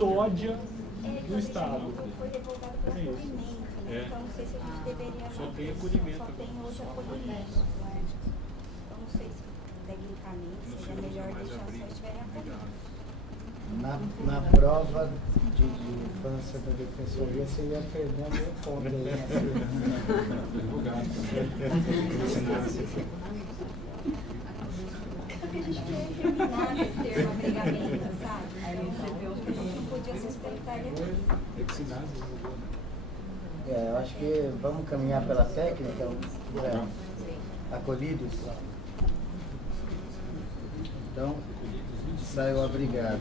custódia do Estado. Foi revogado por acolhimento, né? Então não sei se a gente deveria... Só tem acolhimento. Só tem hoje acolhimento. Então não sei se tecnicamente seria melhor deixar só estiverem acolhidos. Na prova de infância da defensoria, você ia perdendo o ponto aí, né? Porque a gente queria eliminar esse termo abrigamento, sabe? Aí não podia sustentar ele aqui. Eu acho que vamos caminhar pela técnica, acolhidos. Então, saiu abrigado.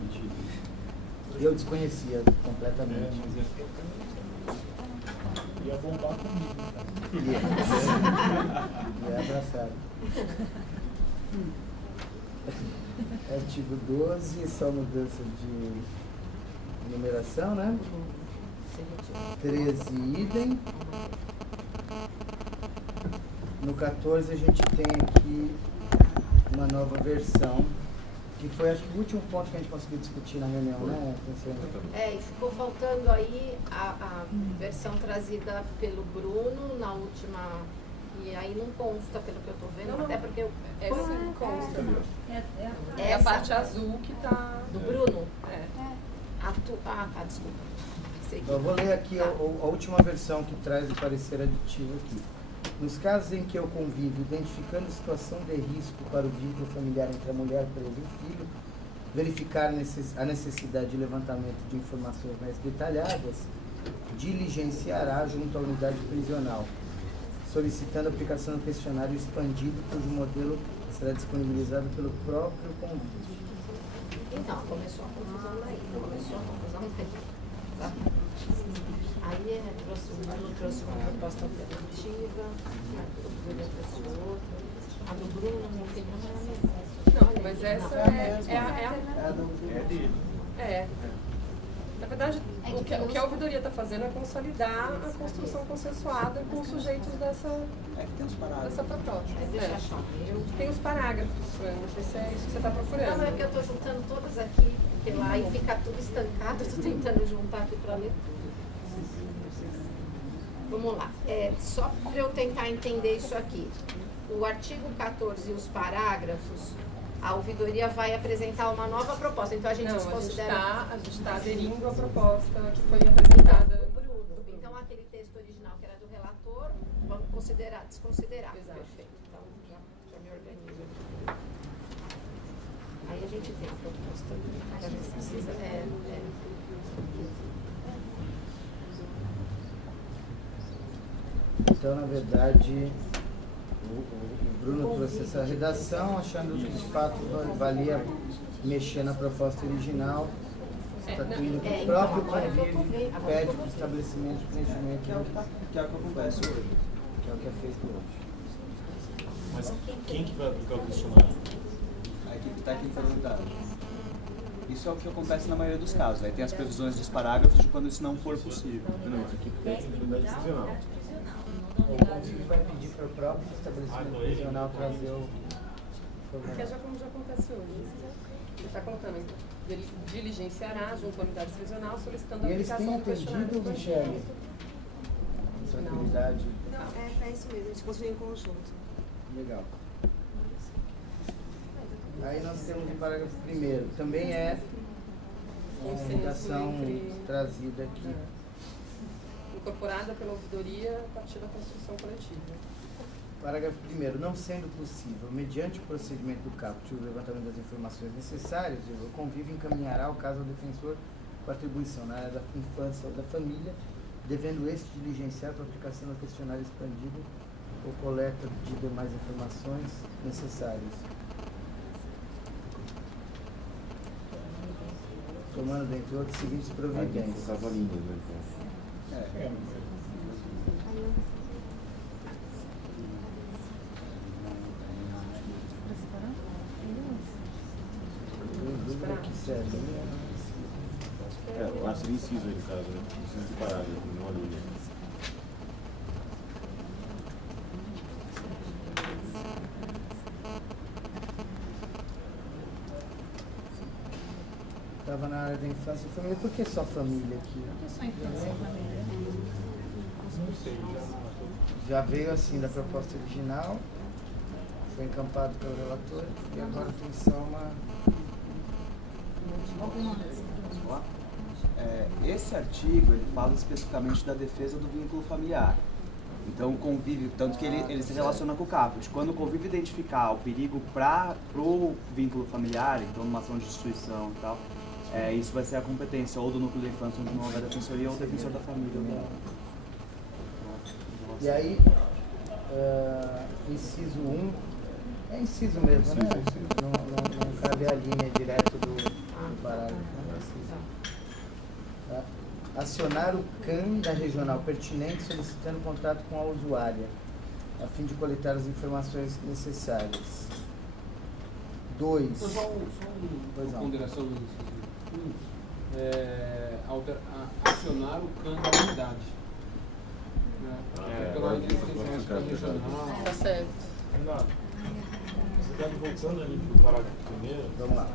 Eu desconhecia completamente. Ia bombar comigo. Ia abraçado. Artigo 12, só mudança de numeração, né? 13, idem. No 14 a gente tem aqui uma nova versão, que foi acho que o último ponto que a gente conseguiu discutir na reunião, né? E ficou faltando aí a versão trazida pelo Bruno na última, e aí não consta pelo que eu estou vendo, até porque sim, consta. É a essa parte azul que tá... do Bruno? Tá, Desculpa. Eu vou ler aqui a última versão que traz o parecer aditivo aqui. Nos casos em que o convívio, identificando situação de risco para o vínculo familiar entre a mulher e o filho, verificar a necessidade de levantamento de informações mais detalhadas, diligenciará junto à unidade prisional, solicitando a aplicação do questionário expandido, cujo modelo será disponibilizado pelo próprio convite. Então, começou a confusão daí. Tá? Aí trouxe uma proposta alternativa, o Bruno trouxe outra, a do Bruno não tem nada. Não, mas essa é dele. Na verdade, o que a ouvidoria está fazendo é consolidar a construção consensuada com os sujeitos dessa proposta. Tem os parágrafos, não sei se é isso que você está procurando. Não, é que eu estou juntando todas aqui, porque lá e fica tudo estancado, estou tentando juntar aqui para ler tudo. Vamos lá, só para eu tentar entender isso aqui. O artigo 14 e os parágrafos, a ouvidoria vai apresentar uma nova proposta, então a gente desconsidera... A gente está aderindo à proposta que foi apresentada. Então aquele texto original que era do relator, vamos desconsiderar. Exato. Perfeito, então já me organizo aqui. Aí a gente tem a proposta, a gente precisa... Então, na verdade, o Bruno trouxe essa redação, achando que de fato valia mexer na proposta original, estatuindo que o próprio convívio pede para o estabelecimento de preenchimento, que é o que acontece hoje. Que é o que é feito hoje. Mas quem que vai aplicar o questionário? A equipe técnica do Estado. Isso é o que acontece na maioria dos casos. Aí tem as previsões dos parágrafos de quando isso não for possível. Não, a equipe técnica da unidade prisional. O convívio vai pedir para o próprio estabelecimento prisional trazer o... Que é como já acontece hoje. Você está contando, ele diligenciará junto à unidade prisional solicitando a E eles aplicação têm do questionário. atendido, Michele? Tranquilidade. Não, é isso mesmo, a gente construiu em conjunto. Legal. Aí nós temos o parágrafo 1º. Também é uma redação trazida aqui. Incorporada pela ouvidoria a partir da construção coletiva. Parágrafo 1º. Não sendo possível, mediante o procedimento do CAPT, o levantamento das informações necessárias, o convívio encaminhará o caso ao defensor com atribuição na área da infância ou da família, devendo este diligenciar para aplicação do questionário expandido ou coleta de demais informações necessárias. Tomando, dentre outros, os seguintes providências. Que serve, lá seria inciso aí, no caso, né? Inciso de parágrafo, não a linha. Tá estava na área da infância e família. Por que só família aqui? Por que só infância e família? Não sei, Já veio assim da proposta original, foi encampado pelo relator e agora tem só uma... Esse artigo ele fala especificamente da defesa do vínculo familiar. Então, o convívio, tanto que ele se relaciona com o caput. Quando o convívio identificar o perigo para o vínculo familiar, então numa ação de instituição e tal, isso vai ser a competência ou do núcleo da infância, onde não houver defensoria, ou do defensor da família. E aí, inciso 1, é inciso mesmo, né? Não cabe a linha direto do parágrafo. Tá? Acionar o CAN da regional pertinente solicitando contato com a usuária, a fim de coletar as informações necessárias. 2. Só uma ponderação no inciso 1. Acionar o CAN da unidade. Pela licença regional. Tá certo. Renato, você está voltando ali para o parágrafo primeiro. Vamos lá.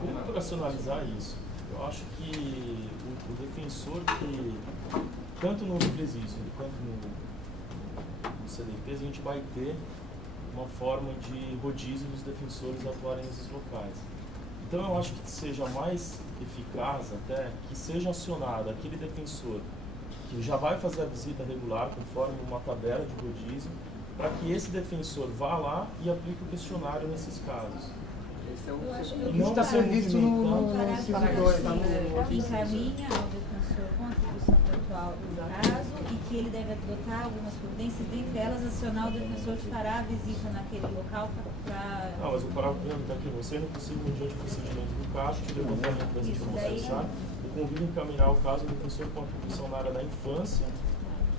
Como operacionalizar isso? Eu acho que o defensor que, tanto no presídio quanto no CDP, a gente vai ter uma forma de rodízio dos defensores atuarem nesses locais. Então eu acho que seja mais eficaz até que seja acionado aquele defensor que já vai fazer a visita regular conforme uma tabela de rodízio, para que esse defensor vá lá e aplique o questionário nesses casos. Eu acho que isso está previsto no inciso 2. Que encaminha ao defensor com a atribuição atual do caso e que ele deve adotar algumas providências, dentre elas acionar o defensor que fará a visita naquele local para... Não, mas o parágrafo está aqui, você é possível mediante o procedimento do caso, de levantamento das informações necessárias, o convívio encaminhar o caso ao defensor com atribuição na área da infância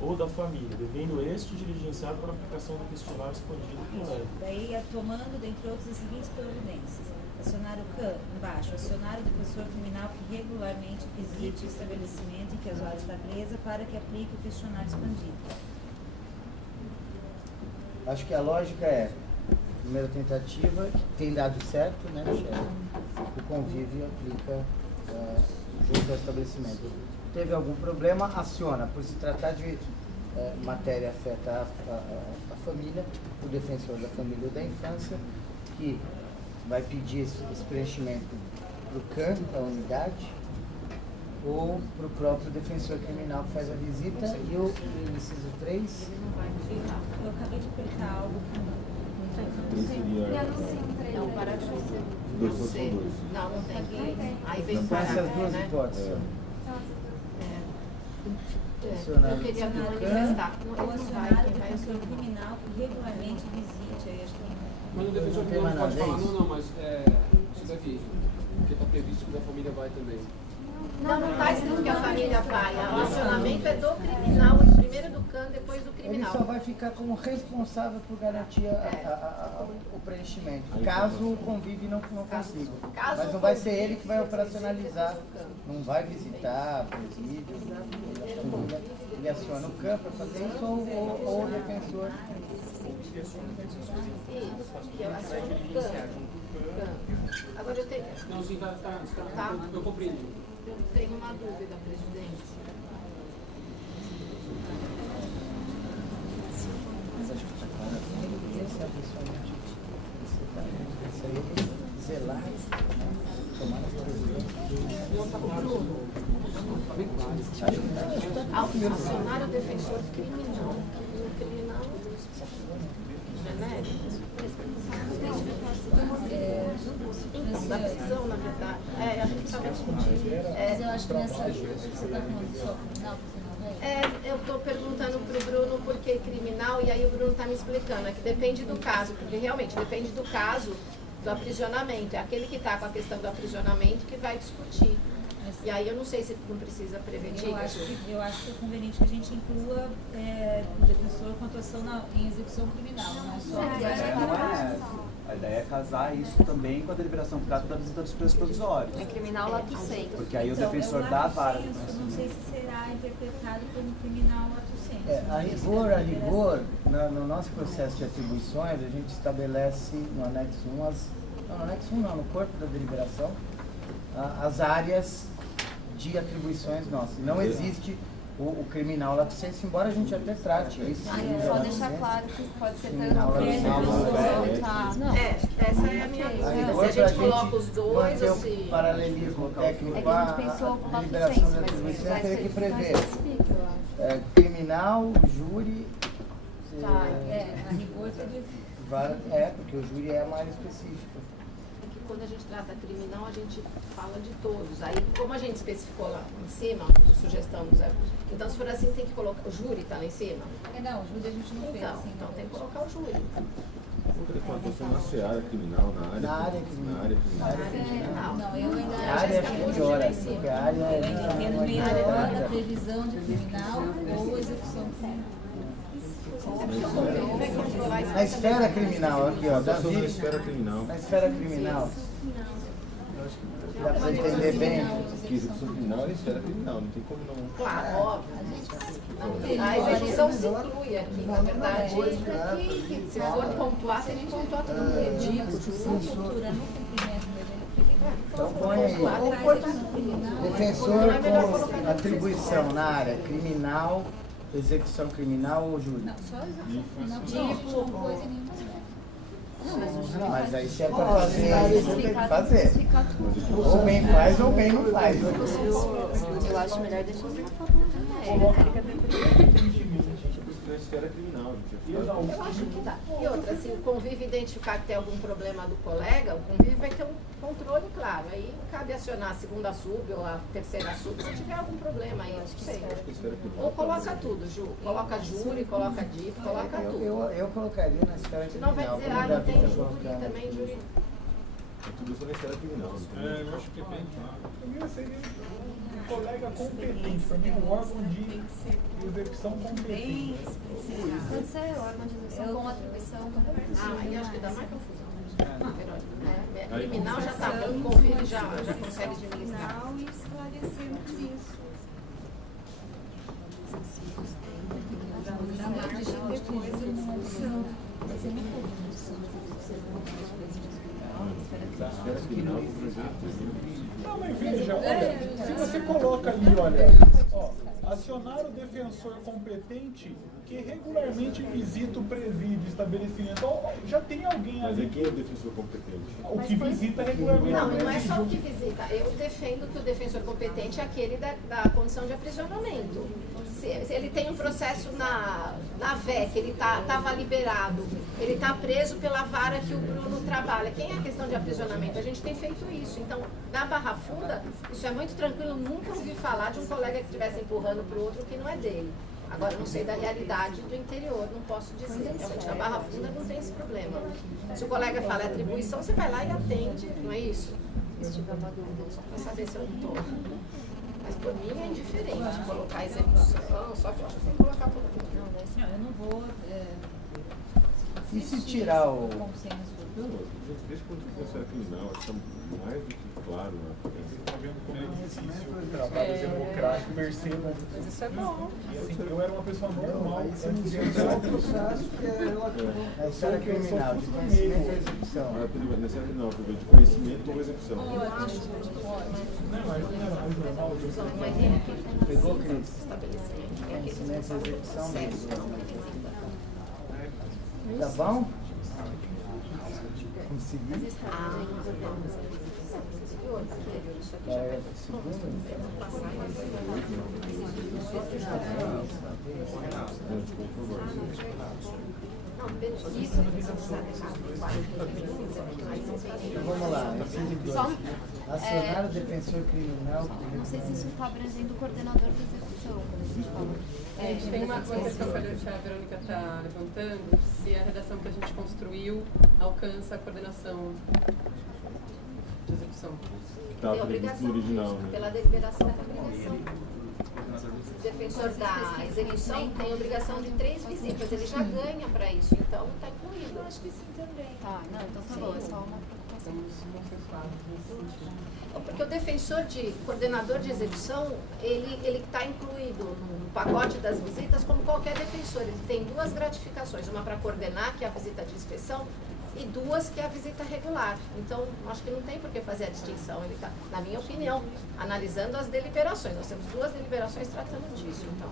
ou da família, devendo este diligenciar para a aplicação do questionário expandido por lei. Daí, tomando, dentre outras, as seguintes providências. Acionar o CAN, embaixo, acionar o defensor criminal que regularmente visite o estabelecimento em que a usuária está presa para que aplique o questionário expandido. Acho que a lógica é, primeira tentativa, que tem dado certo, né, Michele? O convívio aplica junto ao estabelecimento. Teve algum problema, aciona. Por se tratar de matéria afeta a família, o defensor da família ou da infância, que vai pedir esse preenchimento para o CAN, da unidade, ou para o próprio defensor criminal que faz a visita. E o inciso 3? Eu acabei de apertar algo É o parágrafo Dois são dois. Não, não tem. Aí vem o Então, essas parágrafo, duas né? hipóteses. Eu queria me manifestar. ou acionar o defensor criminal que regularmente visite. Aí acho que Mas o defensor Não tem criminal mais pode nada, falar, é isso? não, mas você deve, porque está previsto que da família vai também. Não está escrito que a família vai. O acionamento é do criminal, primeiro do CAN, depois do Ele criminal. só vai ficar como responsável por garantir o preenchimento, caso o convívio não consiga. Caso Mas não vai ser ele que vai operacionalizar, não vai visitar presídio, ele aciona o CAN para fazer isso ou o defensor. Eu aciono o CAN. Agora eu tenho... Não, sim, tá. Eu compreendi. Eu tenho uma dúvida, presidente. Mas acho que está claro, esse é pessoalmente isso aí, zelar, né? Tomar as providências. Não, tá claro. Tá bem claro. Ao acionar o defensor criminal. O criminal genérico. Então, da prisão, na verdade. A gente estava discutindo. Mas eu acho que nessa você está falando só criminal, você não vai? Eu estou perguntando para o Bruno por que criminal, e aí o Bruno está me explicando. É que depende do caso, porque realmente depende do caso do aprisionamento. É aquele que está com a questão do aprisionamento que vai discutir. E aí eu não sei se não precisa prever. Eu acho que é conveniente que a gente inclua o defensor com atuação em execução criminal, não é só A ideia é casar isso também com a deliberação prática da visita dos presos provisórios. É criminal lato sensu. Porque aí o defensor dá a vara. Não sei se será interpretado como criminal lato sensu. A rigor, no nosso processo de atribuições, a gente estabelece no anexo 1, no corpo da deliberação, as áreas de atribuições nossas. Não existe o criminal lato sensu, embora a gente até trate isso. Só deixar claro que pode ser criminal lato sensu. Essa é a minha dúvida. Se a gente coloca os dois ou se... O paralelismo técnico, é que a gente pensou com a deliberação da atribuição teria que prever criminal, júri... a rigor teria... porque o júri é mais específico. Quando a gente trata criminal, a gente fala de todos. Aí, como a gente especificou lá em cima, a sugestão do Zé, então se for assim, tem que colocar... O júri está lá em cima? Não, o júri a gente não fez assim. Então tem que colocar o júri. Outra coisa, na seara criminal, na área criminal. Não, eu ainda a área é pior, porque a área é no meio da previsão de criminal ou execução criminal. Na esfera criminal, aqui ó, Davi, na esfera criminal. Na esfera criminal. Dá para entender bem. Que execução criminal é esfera criminal, não tem como não. Claro, óbvio. A execução se inclui aqui, na verdade. Se for pontuar, tem que pontuar tudo. Cultura no cumprimento dele. Então põe aí. Defensor com atribuição na área criminal, execução criminal ou júri? Não, só execução criminal. Tipo, coisa nenhuma. Mas aí se é para fazer, tem que fazer. Ou bem faz ou bem não faz. Eu acho melhor deixar uma foto Na esfera criminal. Eu acho que dá. E outra, se o convívio identificar que tem algum problema do colega, o convívio vai ter um controle, claro. Aí cabe acionar a segunda sub ou a terceira sub se tiver algum problema aí, não sei. Ou coloca tudo, Ju. Coloca júri, coloca DIP, coloca tudo. Eu colocaria na esfera criminal. Senão vai dizer, não tem júri, também júri. É tudo isso na esfera criminal. Eu acho que é bem claro. Primeiro seria um colega competente, para mim um órgão de execução competente. Pode ser órgão de execução com atribuição. Aí acho que dá mais confusão. Criminal já está bom, convívio já consegue administrar. E esclarecemos isso. Não, mas veja, olha, se você coloca ali, olha, acionar o defensor competente que regularmente visita o presídio, estabelecimento, já tem alguém ali. Mas quem é o defensor competente? O que visita regularmente. Não é só o que visita. Eu defendo que o defensor competente é aquele da condição de aprisionamento. Se ele tem um processo na VEC, ele estava liberado, ele está preso pela vara que o Bruno trabalha. Quem é a questão de aprisionamento? A gente tem feito isso. Então, na Barra Funda, isso é muito tranquilo. Nunca ouvi falar de um colega que estivesse empurrando para o outro que não é dele. Agora, eu não sei da realidade do interior, não posso dizer. Realmente, na Barra Funda não tem esse problema. Se o colega fala atribuição, você vai lá e atende, não é isso? Se tiver uma dúvida, só para saber se eu não estou. Mas por mim é indiferente colocar execução, só que eu acho que tem que colocar tudo. Não, eu não vou... E se tirar o... Desde quando a esfera criminal, acho que é mais do que claro, né? Você está vendo como é difícil o trabalho democrático, perceba. Mas isso é bom. Assim, eu era uma pessoa normal. Na esfera criminal, de conhecimento ou execução. Na esfera criminal, de conhecimento ou execução. Eu acho que Não, mas não é mais normal. Pegou, Cris? estabelecimento. Conhecimento e execução mesmo. Tá bom? Consegui? Então vamos lá, acionar o defensor criminal. Não sei se isso está abrangendo o coordenador de execução, quando a gente fala. Tem uma questão que a Verônica está levantando, se a redação que a gente construiu alcança a coordenação de execução. execução. Que está Tem previsto obrigação, no original, né? pela deliberação da obrigação. O defensor da execução tem obrigação de 3 visitas, ele já ganha para isso, então está incluído. Eu acho que sim também. Tá, não, então tá bom, é só uma preocupação. Porque o defensor de coordenador de execução, ele está incluído no pacote das visitas como qualquer defensor. Ele tem 2 gratificações, uma para coordenar, que é a visita de inspeção, e 2 que é a visita regular. Então, acho que não tem por que fazer a distinção. Ele está, na minha opinião, analisando as deliberações. Nós temos 2 deliberações tratando disso. Então,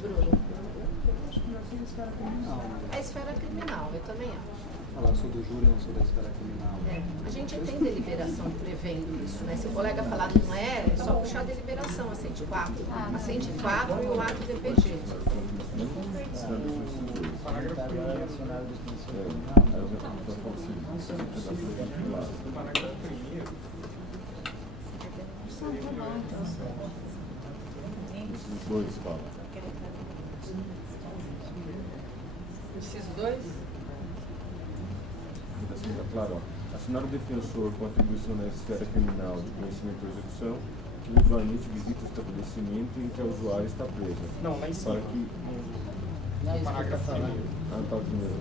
Bruno. A esfera criminal, eu também acho. Falar sobre o júri, não sobre a esfera criminal. A gente tem deliberação prevendo isso, né? Se o colega falar que não é, é só puxar a deliberação, a 104. A 104 e o ato DPG. Esses dois falam. Inciso 2? Assim, tá claro, ó. Assinar o defensor com atribuição na esfera criminal de conhecimento ou execução que regularmente visita o estabelecimento em que a usuária está presa. Não, lá em cima. Para que... Não, parágrafo primeiro. Ah, tá, primeiro.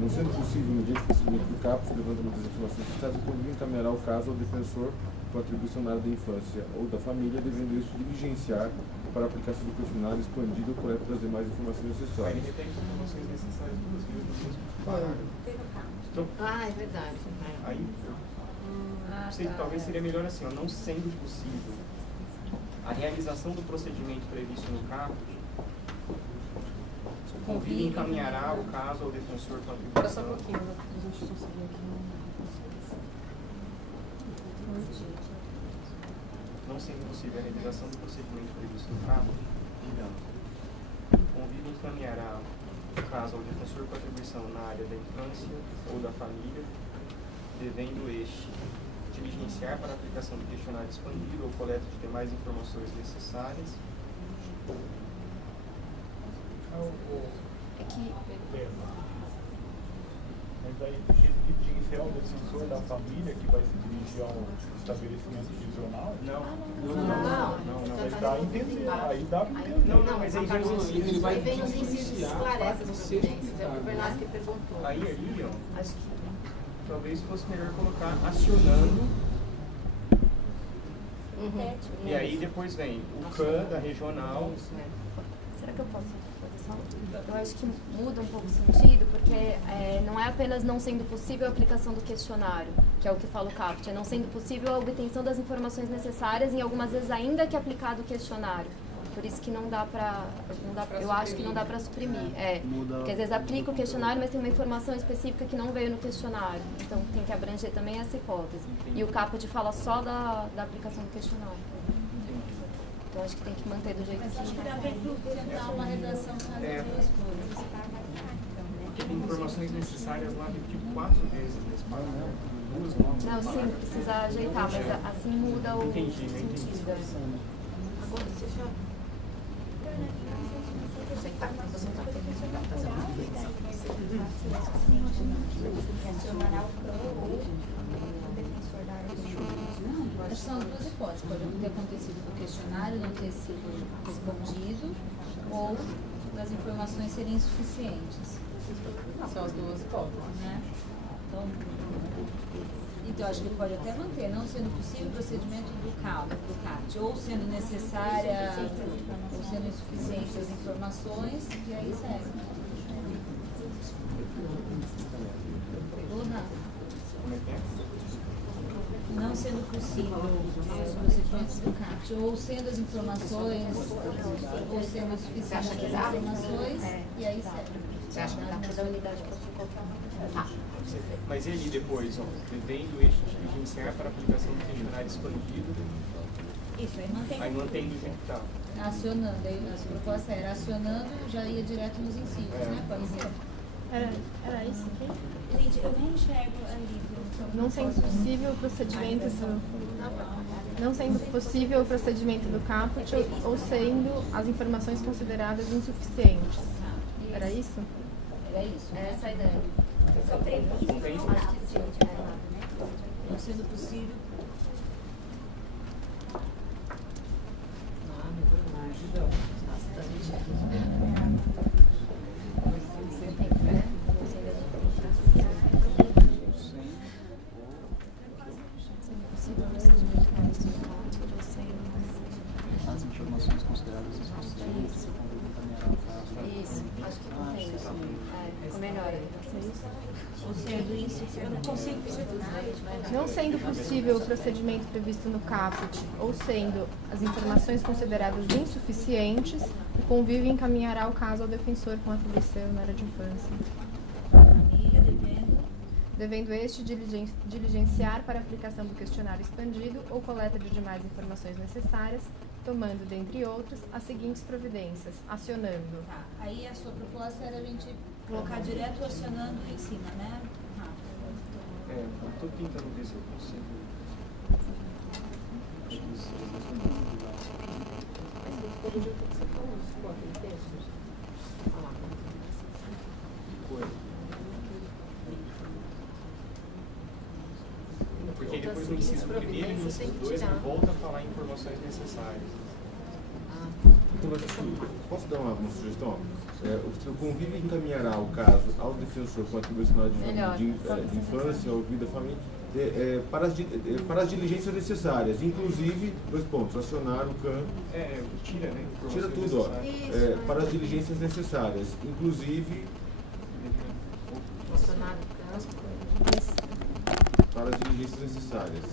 Não sendo possível, mediante o procedimento do CAPT, levantamento das informações necessárias, o convívio encaminhará o caso ao defensor com atribuição na área da infância ou da família, devendo este diligenciar para a aplicação do questionário expandido ou coleta das demais informações necessárias. Ele tem informações necessárias duas vezes no mesmo parágrafo. Então, Ah, é verdade. aí, eu sei que talvez seria melhor assim, ó, não sendo possível a realização do procedimento previsto no CAPT, o convívio encaminhará o caso ao defensor com Espera só um atribuição. pouquinho, a gente conseguir aqui. Não sendo possível a realização do procedimento previsto no CAPT, digamos, o convívio encaminhará o caso ao defensor com atribuição na área da infância ou da família, devendo este diligenciar para a aplicação do questionário expandido ou coleta de demais informações necessárias. É que Mas daí, do jeito que tinha que ser o defensor da família que vai se dirigir ao estabelecimento prisional? Mas dá a entender, aí dá para entender. Não, mas aí vem os incisos. Aí vem os incisos que esclarecem as providências. É o que o Bernardo que perguntou. Aí, ó, talvez fosse melhor colocar acionando. E aí depois vem o CAN da regional. será que eu posso fazer só? Eu acho que muda um pouco o sentido, porque não é apenas não sendo possível a aplicação do questionário, que é o que fala o CAPT, é não sendo possível a obtenção das informações necessárias e algumas vezes ainda que aplicado o questionário. Por isso que não dá pra eu acho que não dá para suprimir. Porque às vezes aplica o questionário, mas tem uma informação específica que não veio no questionário. Então tem que abranger também essa hipótese. E o CAPT fala só da aplicação do questionário. Então acho que tem que manter do jeito que Acho que dá para tentar uma redação com as duas coisas. Porque tem informações necessárias lá repetido 4 vezes nesse parágrafo. Duas novas. Não, sim, precisa ajeitar, mas assim muda o Entendi. sentido. Agora você já... Você está fazendo uma Acho que são as duas hipóteses. Pode não ter acontecido do questionário, não ter sido respondido, ou as informações serem insuficientes. São as duas hipóteses. Né? Então, acho que pode até manter, não sendo possível o procedimento do CAPT, ou sendo necessária, ou sendo insuficientes as informações, e aí segue. Luna, não sendo possível o procedimento do CAPT, ou sendo as informações, ou sendo insuficientes as informações, e aí segue. Você acha que dá para dar unidade para colocar? Mas e ali depois, ó, devendo este diligenciar para a aplicação do questionário expandido, Isso, aí mantém. aí mantém do jeito que está. Acionando, aí a sua proposta era acionando, já ia direto nos incisos, né? Pode ser? Era isso aqui? Gente, eu não enxergo ali. Não sendo possível o procedimento do CAPT ou sendo as informações consideradas insuficientes. Era isso? Era isso. Essa é a ideia. Não tem? sendo possível. As informações consideradas suficientes. Isso, acho que contém. Ficou melhor aí. Ou sendo insuficiente, eu não consigo Não sendo possível o procedimento previsto no caput, ou sendo as informações consideradas insuficientes, o convívio encaminhará o caso ao defensor com atribuição na área de infância. família Devendo este diligenciar para a aplicação do questionário expandido ou coleta de demais informações necessárias, tomando, dentre outras, as seguintes providências, acionando. Tá. Aí a sua proposta era a gente colocar direto acionando em cima, né? Eu estou tentando ver se eu consigo. Porque depois no inciso primeiro e no inciso 2 volta a falar informações necessárias. Então, posso dar uma sugestão? O convívio encaminhará o caso ao defensor com atribuição de infância ou vida família para as diligências necessárias, inclusive, 2 pontos, acionar o CAN. Tira, né? Tira tudo, ó. Para as diligências necessárias, inclusive. Acionar o CAN. Para as diligências necessárias.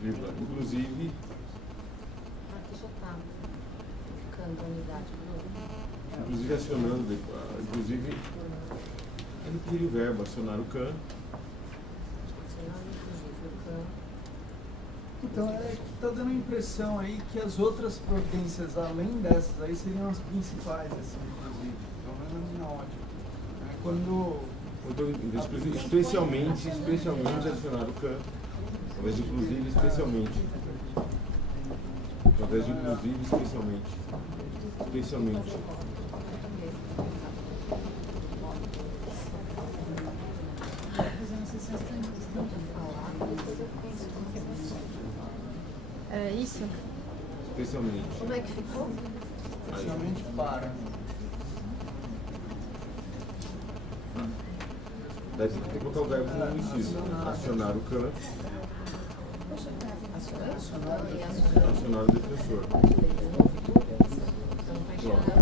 Vírgula, inclusive. Inclusive acionando, inclusive, ele pediria o verbo, acionar o CAN. Então, está dando a impressão aí que as outras providências, além dessas aí, seriam as principais, assim, inclusive. Pelo menos na ótica. Então, especialmente acionar o CAN. Talvez inclusive, especialmente. Talvez inclusive, especialmente. É isso? Especialmente. Como é que ficou? Especialmente para. Daí você tem que colocar o verbo no inciso. Acionar o CAN. Acionar o defensor.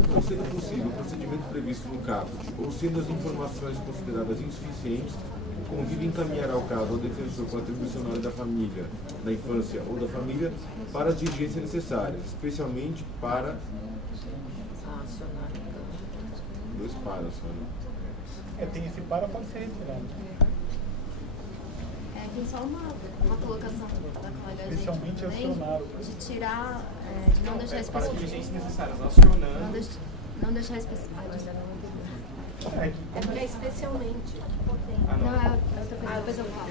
Não sendo possível o procedimento previsto no caput, ou sendo as informações consideradas insuficientes, o convívio encaminhará o caso ao defensor com atribuição na área da família, da infância ou da família, para as diligências necessárias, especialmente para. Dois para, acionar. Tem esse para, pode ser retirado. Tem só uma colocação da colega Especialmente também, acionar. de tirar, de não deixar Para específico. diligências necessárias, acionando. Não deixar específico. É porque é especialmente. Não, é outra coisa, depois eu falo.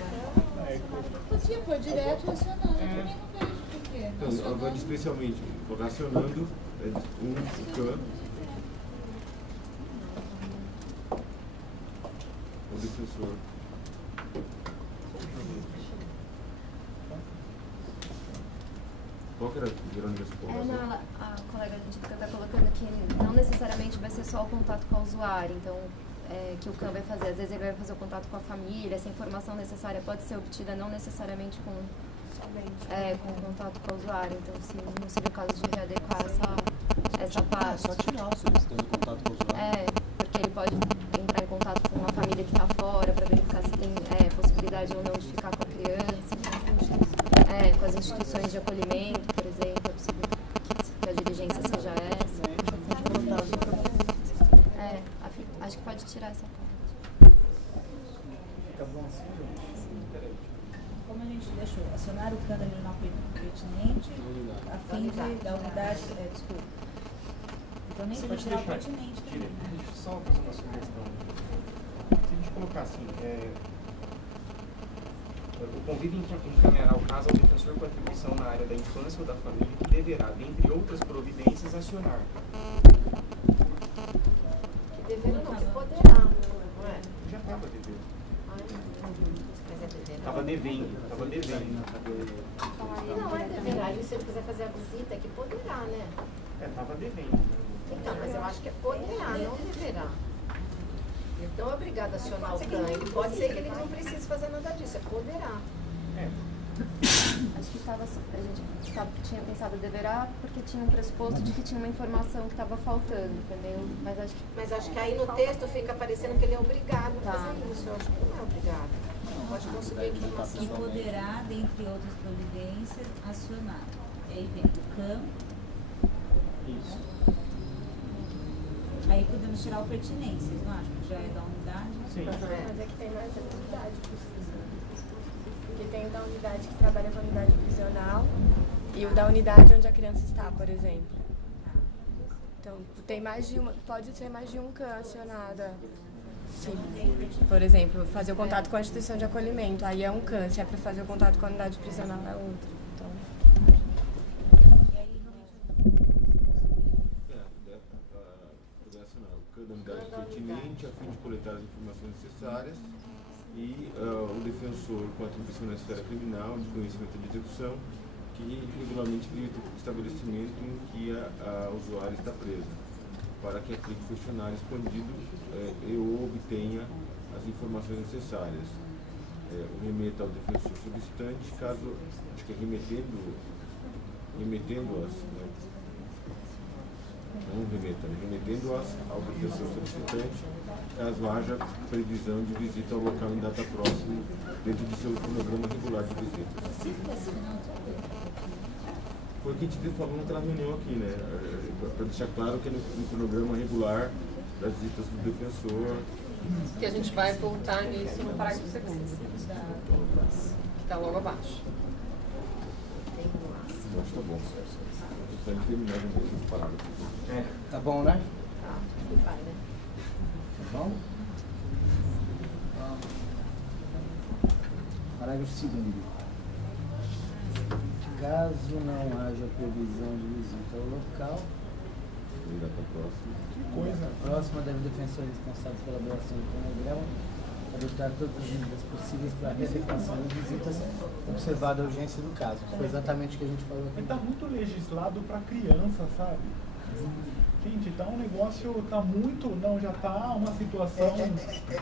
Podia pôr direto acionando, também não vejo por quê. Então, agora especialmente, acionando um CAN. O defensor. Qual que era a Verônica Não, a colega Angélica está colocando que não necessariamente vai ser só o contato com o usuário, então, que o CAN vai fazer. Às vezes ele vai fazer o contato com a família, essa informação necessária pode ser obtida não necessariamente com o contato com o usuário, então se não seria o caso de readequar essa parte. Só tirar o solicitando contato com o usuário. Porque ele pode entrar em contato com uma família que está fora para verificar se tem possibilidade ou não de ficar com a criança. Com as instituições de acolhimento, por exemplo, é possível que a diligência seja essa. Acho que pode tirar essa parte. Fica bom assim, Como a gente deixou, acionar o CAN não pertinente, a fim da unidade. Desculpa. Então nem pode tirar o pertinente também. Deixa eu só fazer uma sugestão. Se a gente colocar assim, o convívio encaminhará o caso ao defensor com atribuição na área da infância ou da família, que deverá, dentre outras providências, acionar. Dever não, que poderá, não é? Já estava devendo. Tava devendo. Não é deverá, e se ele quiser fazer a visita, é que poderá, né? Tava devendo. Então, mas eu acho que é poderá, não deverá. Não é obrigado a acionar o CAN. Ele pode ser que ele não precise fazer nada disso, é poderá. Acho que a gente tinha pensado deverá porque tinha um pressuposto de que tinha uma informação que estava faltando, entendeu? Mas acho que aí no texto fica parecendo que ele é obrigado a fazer isso. Eu acho que não é obrigado. Pode conseguir a informação. E poderá, dentre outras providências, acionar. E aí vem o CAM. Isso. Aí podemos tirar o pertinente, vocês não acham? Que já é da unidade? Sim. Mas é que tem mais a unidade possível. Porque tem o da unidade que trabalha com a unidade prisional e o da unidade onde a criança está, por exemplo. Então, tem mais de uma, pode ser mais de um CAN acionada. Sim. Por exemplo, fazer o contato com a instituição de acolhimento, aí é um CAN. Se é para fazer o contato com a unidade prisional, é outro. Então... Da unidade pertinente a fim de coletar as informações necessárias e o defensor com atribuição na esfera criminal de conhecimento de execução que regularmente visita o estabelecimento em que a usuária está presa, para que aplique o questionário expandido e ou obtenha as informações necessárias. O remeta ao defensor solicitante, caso, acho que é remetendo-as, né? Não remetendo-as ao defensor solicitante, caso haja previsão de visita ao local em data próxima, dentro de seu cronograma regular de visitas. Foi o que a gente falou naquela reunião aqui, né? Para deixar claro que é no cronograma regular das visitas do defensor. Que a gente vai voltar nisso no parágrafo 2º, que está logo abaixo. Acho que tá bom. Tem que terminar de ver esse parágrafo. Tá bom, né? Tá, que vai, né? Tá bom? Parágrafo 2º. Caso não haja previsão de visita ao local, Coisa. próxima deve o defensor responsável pela elaboração do cronograma adotar todas as medidas possíveis para a readequação das visitas, observada a urgência do caso. Foi exatamente o que a gente falou aqui. Mas tá muito legislado para criança, sabe? Gente, tá um negócio, tá muito, não, já tá uma situação...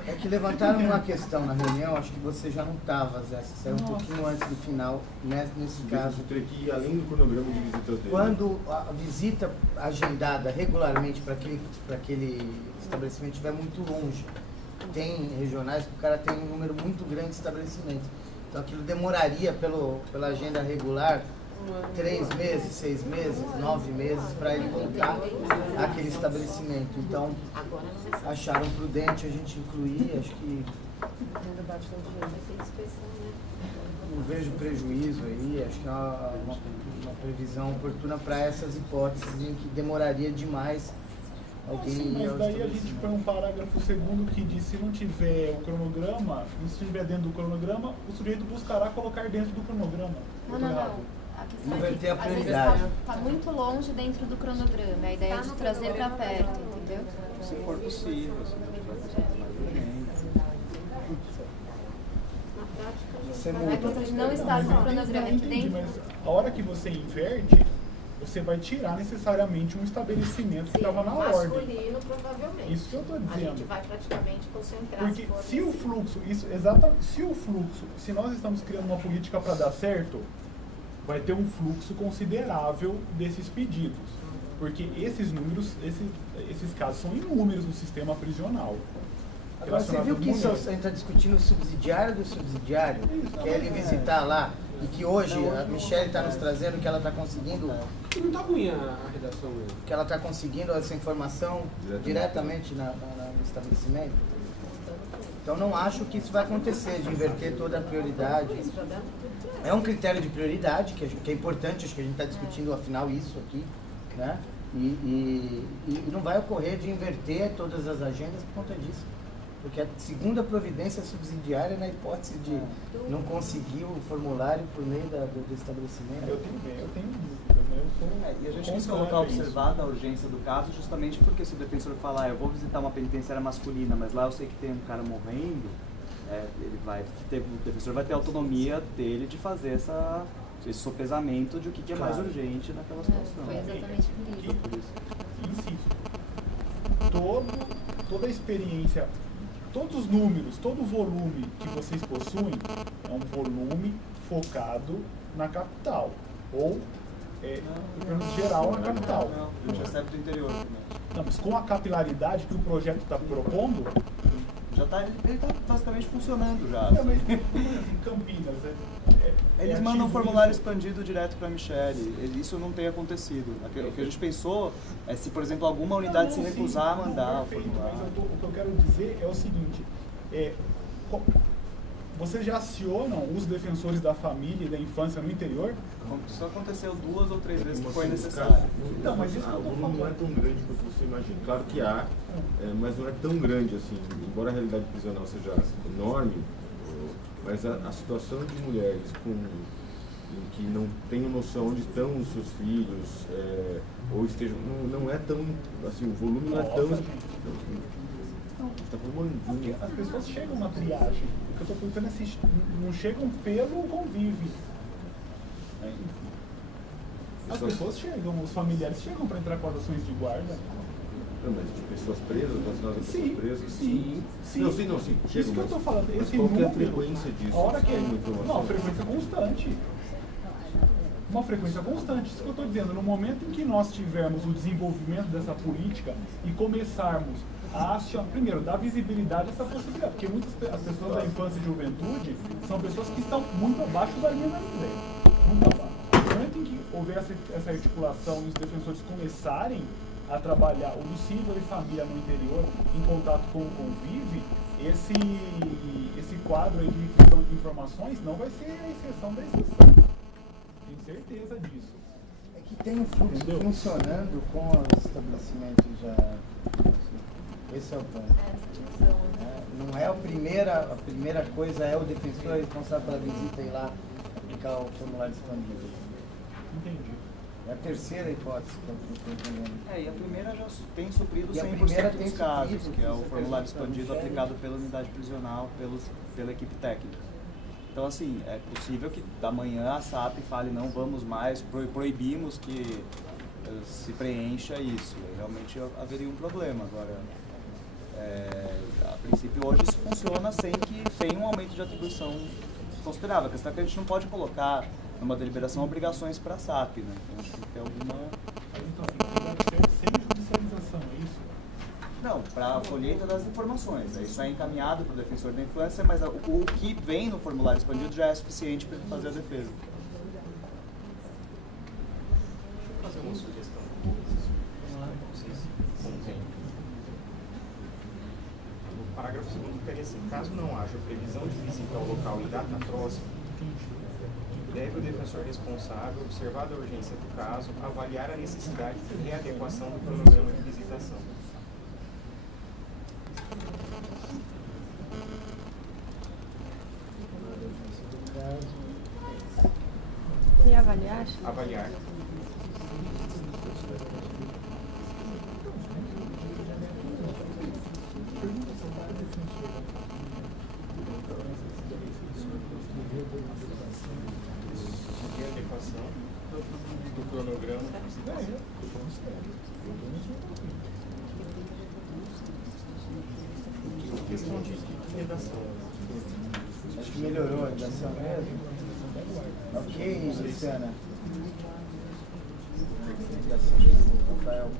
É que levantaram uma questão na reunião, acho que você já não estava, Zé, você saiu um pouquinho antes do final, né, nesse caso. Teria que ir além do cronograma de visitas dele. Quando a visita agendada regularmente para aquele estabelecimento estiver muito longe, tem regionais que o cara tem um número muito grande de estabelecimentos. Então aquilo demoraria pela agenda regular 3 meses, 6 meses, 9 meses para ele voltar àquele estabelecimento. Então acharam prudente a gente incluir, acho que não vejo prejuízo aí, acho que é uma previsão oportuna para essas hipóteses em que demoraria demais alguém. Sim, mas daí a gente põe um parágrafo 2º que diz: se não tiver o cronograma, e se estiver dentro do cronograma, o sujeito buscará colocar dentro do cronograma. Não. A questão Inverter a às vezes prioridade. está muito longe dentro do cronograma. A ideia é de trazer para perto, entendeu? Se for possível, se não tiver Você É a muda. questão de não estar no cronograma. É que Entendi, dentro... mas a hora que você inverte, você vai tirar necessariamente um estabelecimento que estava na ordem. Masculino, provavelmente. Isso que eu estou A gente dizendo. vai praticamente concentrar. Porque for se o fluxo, se nós estamos criando uma política para dar certo, vai ter um fluxo considerável desses pedidos. Porque esses números, esses casos são inúmeros no sistema prisional. Agora, você viu que isso a gente está discutindo o subsidiário do subsidiário, que é ele visitar lá, e que hoje a Michelle está nos trazendo que ela está conseguindo. Não está ruim a redação mesmo. Que ela está conseguindo essa informação diretamente no estabelecimento. Então não acho que isso vai acontecer, de inverter toda a prioridade. É um critério de prioridade, que é importante, acho que a gente está discutindo afinal isso aqui, né? E não vai ocorrer de inverter todas as agendas por conta disso. Porque a segunda providência subsidiária na hipótese de não conseguir o formulário por meio do estabelecimento. Eu tenho dúvida, né? E a gente tem que colocar observada a urgência do caso, justamente porque se o defensor falar, eu vou visitar uma penitenciária masculina, mas lá eu sei que tem um cara morrendo, o defensor vai ter autonomia dele de fazer esse sopesamento de o que é mais urgente naquela situação. Foi exatamente por isso. Insisto, toda a experiência, todos os números, todo o volume que vocês possuem é um volume focado na capital, ou em termos geral na capital. Não, a gente recebe do interior também. Não, mas com a capilaridade que o projeto está propondo, ele está basicamente funcionando já. Não, mas em Campinas, eles mandam um formulário expandido direto para a Michelle. Isso não tem acontecido. O que a gente pensou é se, por exemplo, alguma unidade se recusar a mandar o formulário. Mas o que eu quero dizer é o seguinte, vocês já acionam os defensores da família e da infância no interior? Isso aconteceu 2 ou 3 vezes que foi necessário. Não, mas isso o volume não é tão grande quanto você imagina. Claro que há, mas não é tão grande assim. Embora a realidade prisional seja enorme, mas a situação de mulheres em que não tenham noção onde estão os seus filhos, ou estejam, não é tão, assim, o volume não é tão... Está falando as pessoas chegam na triagem. O que eu estou perguntando é se não chegam pelo convívio. As pessoas chegam, os familiares chegam para entrar com as ações de guarda. Não, mas de pessoas presas, relacionadas a pessoas presas? Sim. Não, chegam, isso que eu estou falando. Mas esse qual que é a número, frequência disso? A hora que não, frequência constante. Uma frequência constante. Isso que eu estou dizendo. No momento em que nós tivermos o desenvolvimento dessa política e começarmos a acionar, primeiro, dar visibilidade a essa possibilidade, porque as pessoas da infância e juventude são pessoas que estão muito abaixo da linha da miséria. Muito abaixo. No momento em que houver essa articulação e os defensores começarem a trabalhar o possível e família no interior em contato com o convívio, esse quadro aí de requisição de informações não vai ser a exceção da exceção. Tenho certeza disso. É que tem um fluxo funcionando com os estabelecimentos já. Esse é o ponto. Não é a primeira coisa, é o defensor responsável pela visita e ir lá aplicar o formulário expandido. Entendi. É a terceira hipótese que eu estou entendendo. E a primeira já tem suprido 100% dos casos, que é o formulário expandido aplicado pela unidade prisional, pela equipe técnica. Então, assim, é possível que da manhã a SAP fale, não vamos mais, proibimos que se preencha isso. Realmente haveria um problema. Agora, a princípio, hoje isso funciona sem que tenha um aumento de atribuição considerável. A questão é que a gente não pode colocar numa deliberação obrigações para a SAP, né? Então, tem que ter alguma... Então, tem que ser sem judicialização, é isso? Não, para a colheita das informações. Isso é encaminhado para o defensor da infância, mas o que vem no formulário expandido já é suficiente para ele fazer a defesa. Deixa eu fazer uma sugestão. No parágrafo 2º ficaria assim: caso não haja previsão de visita ao local em data próxima, deve o defensor responsável, observada a urgência do caso, avaliar a necessidade de readequação do cronograma de visitação. E avaliar? Avaliar. Readequação do cronograma de visitação. Questão de redação. Acho que melhorou a redação mesmo. Ok, Luciana. Rafael.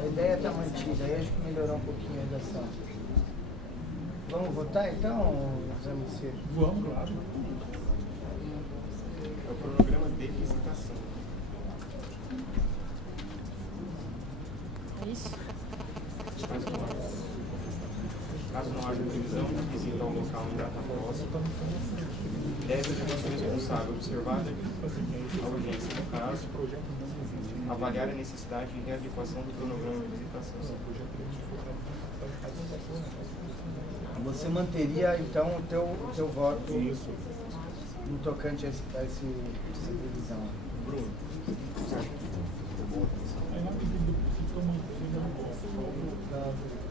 A ideia está mantida, aí acho que melhorou um pouquinho a redação. Vamos votar então, Zé Macedo? Vamos, claro. É o cronograma de visitação. É isso? Caso não haja previsão de visita ao local em data próxima, deve o defensor responsável observar a urgência do caso, avaliar a necessidade de readequação do cronograma de visitação. Você manteria então o teu voto no tocante a essa previsão? Bruno, você acha que ficou boa a atenção? Aí na medida do possível eu mantenho o voto.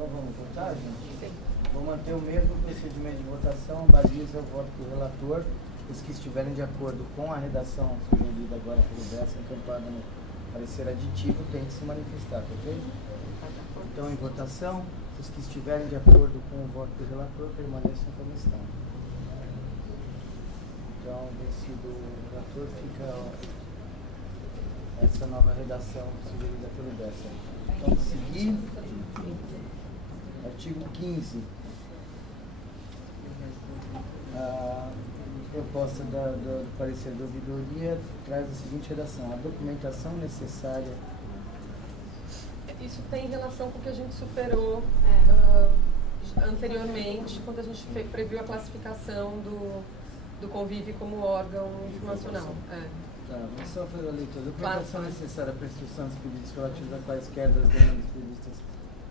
Então vamos votar, gente? Vou manter o mesmo procedimento de votação, baliza o voto do relator. Os que estiverem de acordo com a redação sugerida agora pelo Bessa, encampada no parecer aditivo, tem que se manifestar, perfeito? Então, em votação, os que estiverem de acordo com o voto do relator permaneçam como estão. Então, vencido o relator, fica essa nova redação sugerida pelo Bessa. Então, seguir, artigo 15. A proposta do parecer da ouvidoria traz a seguinte redação: a documentação necessária. Isso tem relação com o que a gente superou anteriormente, quando a gente previu a classificação do convívio como órgão informacional. Tá, vamos só fazer a leitura. A documentação necessária para a instrução dos pedidos relativos a quaisquer das demandas previstas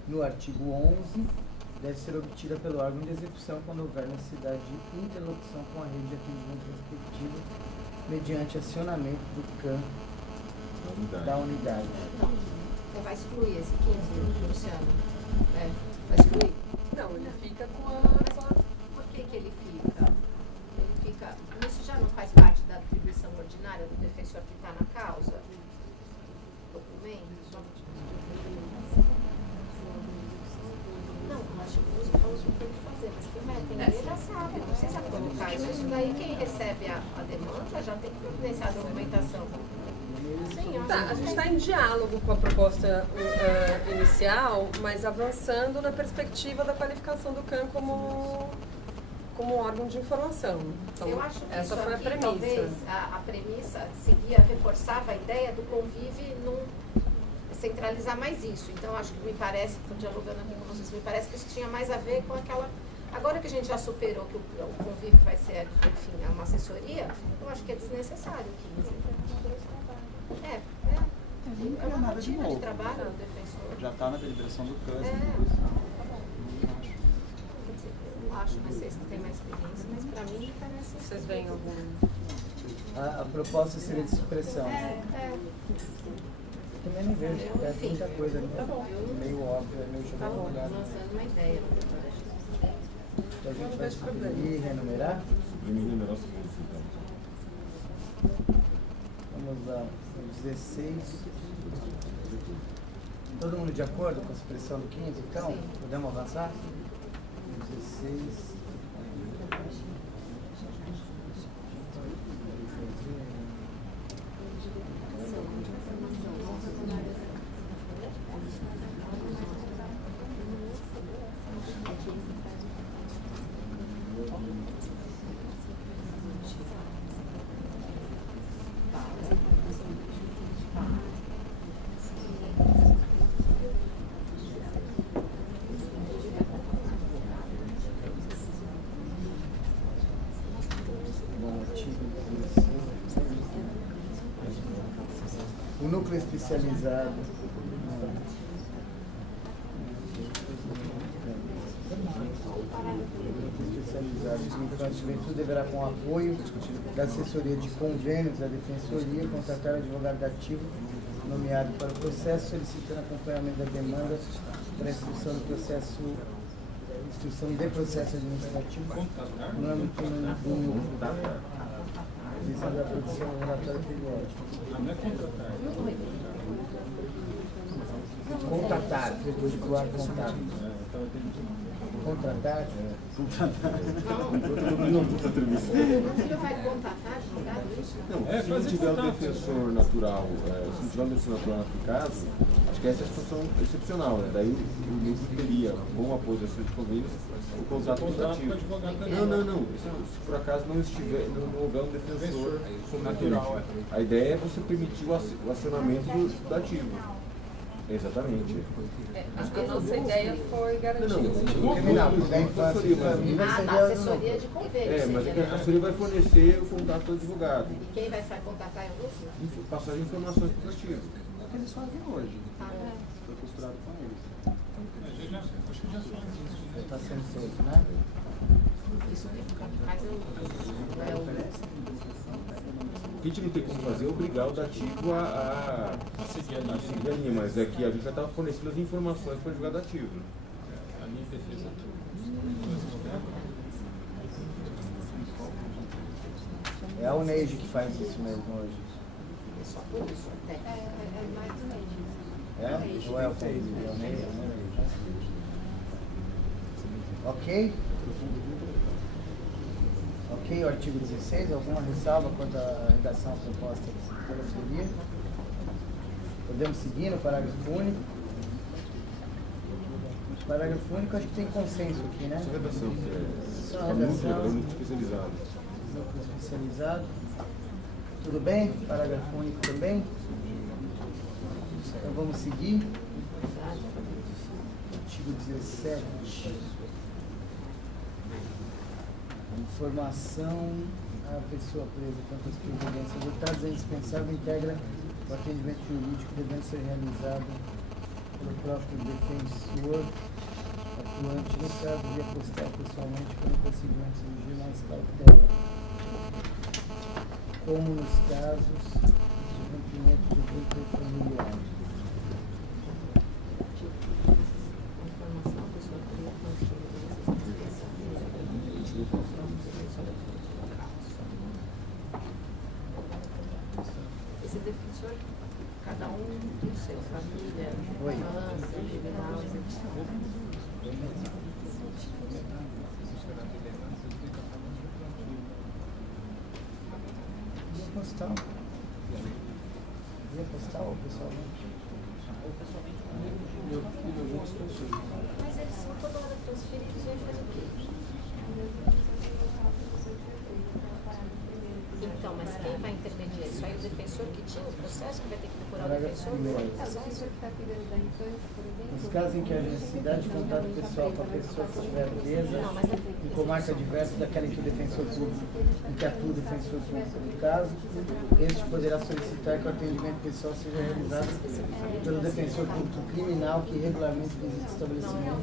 no artigo 11 deve ser obtida pelo órgão de execução quando houver necessidade de interlocução com a rede de atendimento respectiva mediante acionamento do CAN da unidade. Você vai excluir esse 15, Luciano? Vai excluir? Não, ele fica com a... Por que ele fica? Ele fica... Isso já não faz parte da atribuição ordinária do defensor que está na causa? Documento? Não, acho que os não tem que fazer, mas quem vai atender já sabe, não precisa colocar isso. Isso daí, quem recebe a demanda já tem que providenciar a documentação. Sim, a gente está em diálogo com a proposta inicial, mas avançando na perspectiva da qualificação do CAN como órgão de informação. Então, eu acho que essa isso foi aqui, a premissa. talvez a premissa reforçava a ideia do convívio centralizar mais isso. Então, acho que me parece, estou dialogando aqui com vocês, me parece que isso tinha mais a ver com aquela... Agora que a gente já superou que o convívio vai ser, enfim, uma assessoria, eu acho que é desnecessário o 15. É uma rotina de trabalho do defensor. Já está na deliberação do CAN. Não acho, mas vocês que têm mais experiência, mas para mim me parece... Vocês veem algum... A proposta seria de supressão. Também não vejo, é muita coisa ali. Meio óbvio, é meio jogado no lugar. Lançando uma ideia. Então a gente vai suprimir e renumerar? Suprimir e renumerar o segundo, então. Vamos lá, 16. Todo mundo de acordo com a supressão do 15, então? Sim. Podemos avançar? 16. O núcleo especializado. De infância e juventude deverá, com apoio da assessoria de convênios da defensoria, contratar advogado ativo nomeado para o processo, solicitando acompanhamento da demanda para a instrução de processo administrativo no âmbito do núcleo, visando a produção do relatório periódico. Não é contratar. Contatar, depois de doar contato. Contratar? Não, puta entrevista. Ele vai contatar, Não, se não tiver o defensor natural, se não tiver o defensor natural no caso, acho que essa é a situação excepcional, né? Daí o núcleo teria, com o apoio da assessoria de convênios, o contrato administrativo. Não. Se por acaso não houver um defensor natural. A ideia é você permitir o acionamento do ativo. Exatamente. A nossa ideia foi garantir a assessoria de convênio. Mas a assessoria vai fornecer o contato do advogado. E quem vai contatar é o núcleo? Passar informações para o ativo. É o que eles fazem hoje. Foi costurado com eles. Acho que já faz isso. Está sendo feito, né? Isso tem que ficar. O que a gente não tem como fazer é obrigar o dativo a seguir a linha, mas é que a gente já estava fornecendo as informações para o advogado ativo. linha de defesa É a UNEIG que faz isso mesmo hoje. Só por isso. É mais do meio. É? Ou é o convívio? É a UNEIG? Ok? Ok, o artigo 16, alguma ressalva quanto à redação proposta pela teoria? Podemos seguir no parágrafo único? Parágrafo único, acho que tem consenso aqui, né? Só redação. Só É muito redação. especializado. Núcleo especializado. Tudo bem? Parágrafo único também? Então vamos seguir. Artigo 17. Informação à pessoa presa quanto às providências adotadas é indispensável, integra o atendimento jurídico devendo ser realizado pelo próprio defensor atuante no caso de apostar pessoalmente quando o procedimento exigir mais cautela, como nos casos de rompimento do vínculo familiar. Esse defensor, cada um tem o seu, família, infância, juvenal, Via postal. Via postal ou pessoalmente? Mas eles são toda hora transferidos, aí faz o quê? Então, mas quem vai intermediar isso? Aí o defensor que tinha o processo, que vai ter que procurar o defensor? Parágrafo É o primeiro. defensor que está cuidando da infância, por exemplo? Nos casos em que haja necessidade de contato pessoal com a pessoa que estiver presa em comarca diversa daquela em que o defensor público, em que atua o defensor público do caso, este poderá solicitar que o atendimento pessoal seja realizado pelo defensor público criminal que regularmente visita o estabelecimento.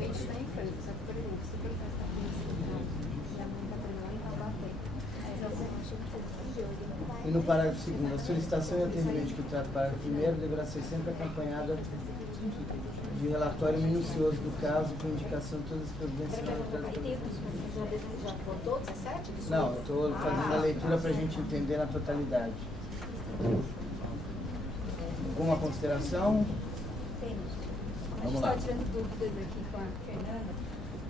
E no parágrafo 2º, a solicitação e atendimento que trata o parágrafo 1º deverá ser sempre acompanhada de relatório minucioso do caso com indicação de todas as providências Já votou 17? Não, eu estou fazendo a leitura para a gente entender na totalidade. Alguma consideração? Temos. A gente Vamos lá. está tirando dúvidas aqui com a Fernanda.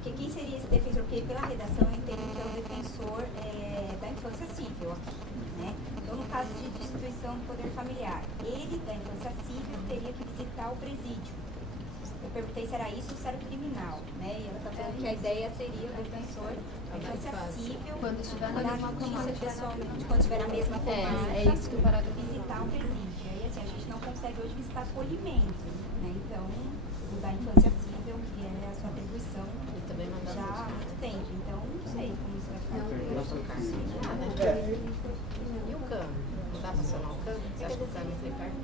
Porque quem seria esse defensor? Porque pela redação eu entendo que é o defensor da infância civil aqui, né? Então, no caso de destituição do poder familiar, ele da infância civil teria que visitar o presídio. Eu perguntei se era isso ou se era o criminal, né? E ela está falando que a ideia seria o defensor da infância civil Quando estiver na na mesma justiça comarca. pessoalmente, quando estiver na mesma comarca, É isso que o parágrafo visitar o presídio. E aí, assim, a gente não consegue hoje visitar acolhimento, né? Então, o da infância civil, que é a sua atribuição, também já há muito tempo. Então, não sei como isso vai ficar. E o CAM? Não dá para acionar o CAM? Você acha que o CAM não tem perto?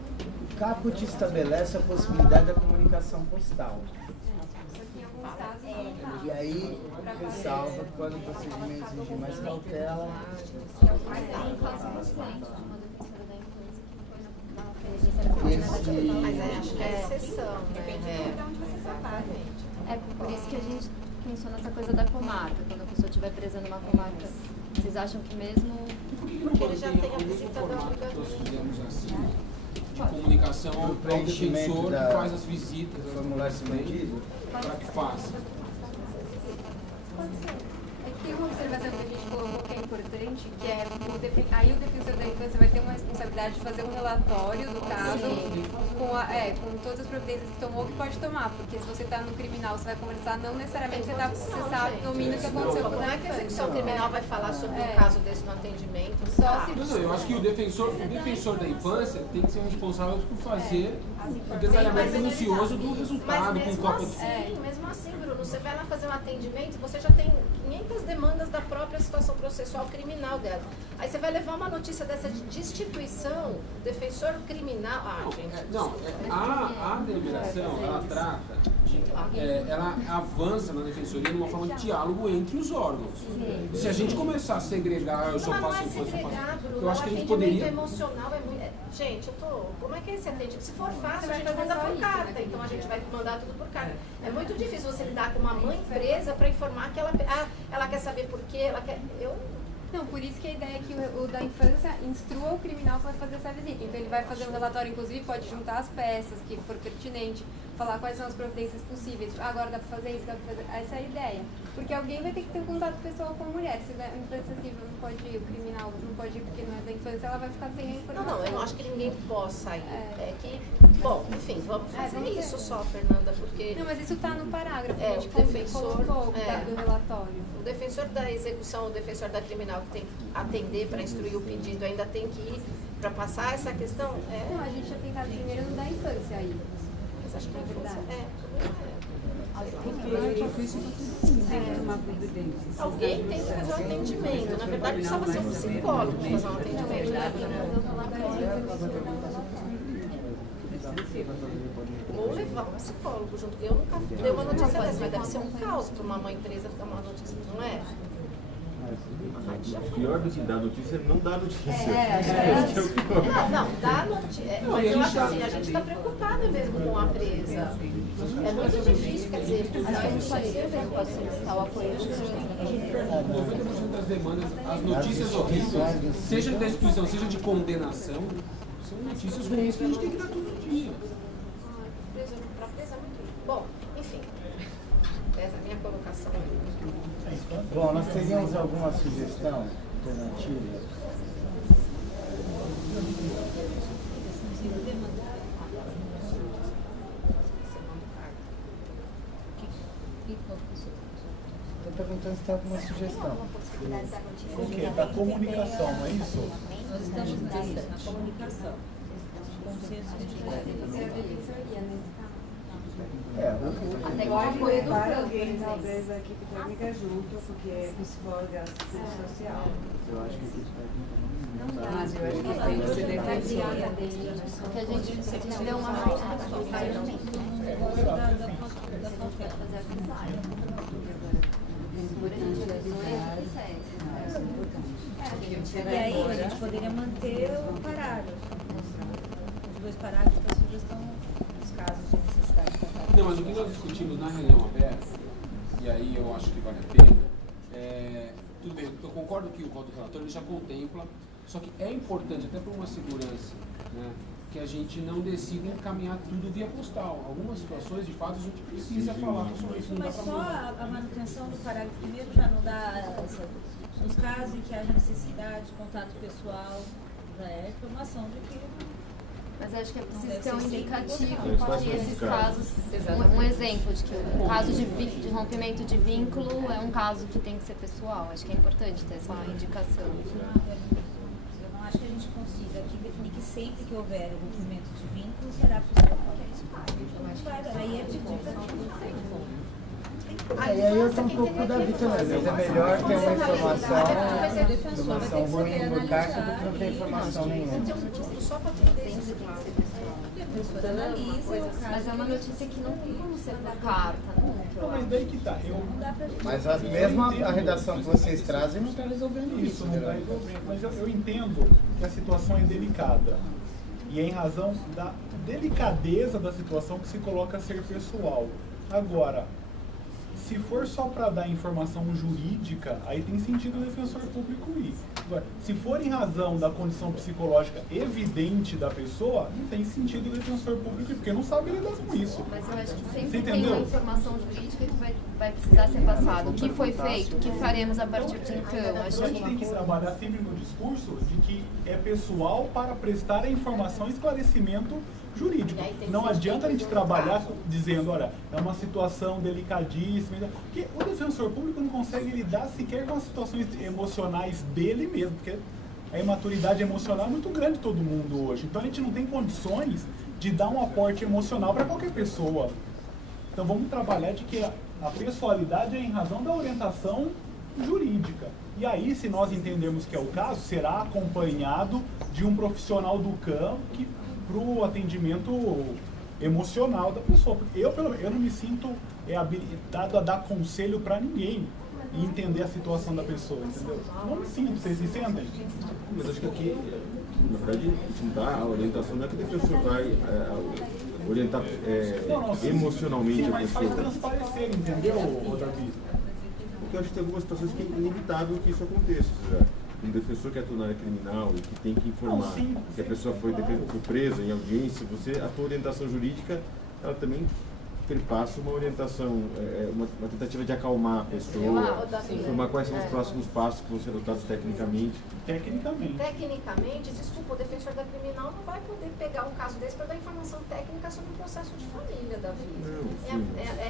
O caput estabelece a possibilidade da comunicação postal. E aí, ressalva que quando o procedimento exigir mais cautela. Mas aí acho que é exceção, né? É por isso que a gente pensou nessa coisa da comarca, quando a pessoa estiver presa numa comarca. Vocês acham que mesmo... Porque ele já tem a visita da Nós obrigação. fizemos assim, de comunicação ao preenchimento defensor da- que faz as visitas, formulário expandido. para que faça. É que tem uma observação que a gente colocou que é importante, que é aí o defensor da infância vai ter uma responsabilidade de fazer um relatório do caso com todas as providências que tomou que pode tomar, porque se você está no criminal, você vai conversar, não necessariamente você sabe, domina o que aconteceu com Como a é que a execução infância. criminal vai falar sobre um caso desse no atendimento? Só se Não, eu acho que o defensor da infância tem que ser o responsável por fazer o detalhamento minucioso do resultado com cópia de... Mesmo assim, Bruno, você vai lá fazer um atendimento, você já tem 500 demandas da própria situação processual criminal dela. Aí você vai levar uma notícia dessa de destituição, defensor criminal. Ah, gente. Não, a deliberação, ela trata ela avança na defensoria numa forma de diálogo entre os órgãos. Se a gente começar a segregar, eu só faço infância, eu acho que a gente poderia... emocional é muito... Gente, como é que é esse atendimento? Se for fácil, a gente manda por carta. Então a gente vai mandar tudo por carta. É muito difícil você lidar com uma mãe presa para informar que ela quer saber por quê, ela quer... Não, por isso que a ideia é que o da infância instrua o criminal para fazer essa visita. Então ele vai fazer um relatório, inclusive pode juntar as peças que for pertinente, falar quais são as providências possíveis. Agora dá para fazer isso, dá para fazer... Essa é a ideia. Porque alguém vai ter que ter um contato pessoal com a mulher. Se a infância civil não pode ir, o criminal não pode ir porque não é da infância, ela vai ficar sem a informação. Não, eu não acho que ninguém possa ir. É que, bom, enfim, vamos fazer isso só, Fernanda, porque... Não, mas isso está no parágrafo, o defensor do relatório. O defensor da execução, o defensor da criminal que tem que atender para instruir o pedido, ainda tem que ir para passar essa questão? Não, a gente tinha pensado primeiro no da infância aí. Mas acho que é verdade. Alguém tem que fazer um atendimento. Na verdade, precisava ser um psicólogo para fazer um atendimento. Ou levar um psicólogo junto. Eu nunca dei uma notícia dessa, mas deve ser um caos para uma mãe presa dar uma notícia, não é? Pior do que dar notícia é não dar notícia. Não, dá notícia. Mas eu acho assim, a gente está preocupado mesmo com a presa. É muito difícil, quer dizer, acho que a gente pode ser mesmo, pode solicitar o apoio. 90% das demandas, as notícias horríveis, seja de destituição, seja de condenação, são notícias ruins que a gente tem que dar todo dia. Para presa é muito. Bom, enfim, essa é a minha colocação. Bom, nós teríamos alguma sugestão alternativa? Estou perguntando se tem alguma sugestão. O quê? Da comunicação, não é isso? Nós estamos na comunicação. Consenso de até com o apoio do alguém talvez da equipe técnica junto, porque é psicóloga, assistente social. Eu acho que isso não dá. Mas eu acho que tem que ser defensiva. Porque a gente deu uma E aí a gente poderia manter o parágrafo. Os dois parágrafos da sugestão dos casos de necessidade. Não, mas o que nós discutimos na reunião aberta, e aí eu acho que vale a pena, tudo bem, eu concordo que o voto do relator ele já contempla, só que é importante, até por uma segurança, né, que a gente não decida encaminhar tudo via postal. Algumas situações, de fato, a gente precisa falar sobre isso. Mas só a manutenção do parágrafo primeiro já não dá, nos casos em que haja necessidade de contato pessoal, já é informação de que... Mas acho que é preciso ter um indicativo de esses casos, um exemplo de que o caso de rompimento de vínculo é um caso que tem que ser pessoal. Acho que é importante ter essa indicação. Eu não acho que a gente consiga aqui definir que sempre que houver rompimento de vínculo será pessoal. Aí é pedir para e aí eu estou um pouco da vida também. Às vezes é melhor ter uma informação ruim por carta do que não ter informação nenhuma. Só para atender esse mas é uma notícia que não tem como ser por carta, não, mas daí que tá. Mas mesmo a redação que vocês trazem não está resolvendo isso. Não está resolvendo. Mas eu entendo que a situação é delicada. E é em razão da delicadeza da situação que se coloca a ser pessoal. Agora, se for só para dar informação jurídica, aí tem sentido o defensor público ir. Agora, se for em razão da condição psicológica evidente da pessoa, não tem sentido o defensor público ir, porque não sabe lidar com isso. Mas eu acho que sempre tem uma informação jurídica que vai precisar ser passada. O que foi feito? O que faremos a partir de então? Acho que a gente tem que trabalhar sempre no discurso de que é pessoal para prestar a informação e esclarecimento jurídico. Não adianta a gente trabalhar dizendo, olha, é uma situação delicadíssima, porque o defensor público não consegue lidar sequer com as situações emocionais dele mesmo, porque a imaturidade emocional é muito grande de todo mundo hoje. Então a gente não tem condições de dar um aporte emocional para qualquer pessoa. Então vamos trabalhar de que a pessoalidade é em razão da orientação jurídica. E aí, se nós entendermos que é o caso, será acompanhado de um profissional do campo que para o atendimento emocional da pessoa. Porque eu não me sinto habilitado a dar conselho para ninguém e entender a situação da pessoa, entendeu? Não me sinto, vocês se sentem? Mas acho que aqui, na verdade, a orientação não é que o defensor vai orientar emocionalmente a pessoa. Faz transparecer, entendeu, Davi? Porque eu acho que tem algumas situações que é inevitável que isso aconteça. Ou seja, um defensor que atua na área criminal e que tem que informar que a pessoa foi presa em audiência, a tua orientação jurídica, ela também passa uma orientação, uma tentativa de acalmar a pessoa, informar quais são os próximos passos que vão ser adotados tecnicamente. Tecnicamente, desculpa, o defensor da criminal não vai poder pegar um caso desse para dar informação técnica sobre o processo de família, Davi.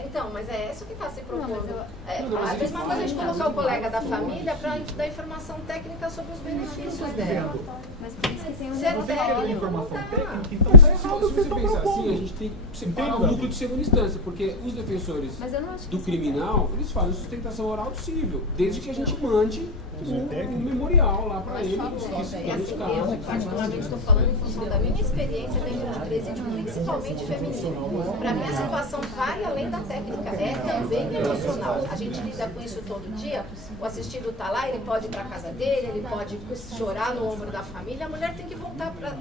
Então, mas é essa que está se propondo. A mesma coisa a gente colocar o colega da família para dar informação técnica sobre os benefícios dela. Mas por isso que tem um informação técnica, então se você pensar assim, a gente tem que separar o núcleo de segunda instância, porque os defensores do criminal, eles fazem sustentação oral do civil, desde que a gente mande um memorial lá para eles. Eu particularmente estou falando em função da minha experiência dentro de presídio, principalmente feminino. Para mim a situação vai além da técnica, é também emocional. A gente lida com isso todo dia, o assistido está lá, ele pode ir para a casa dele, ele pode chorar no ombro da família, a mulher tem que voltar para...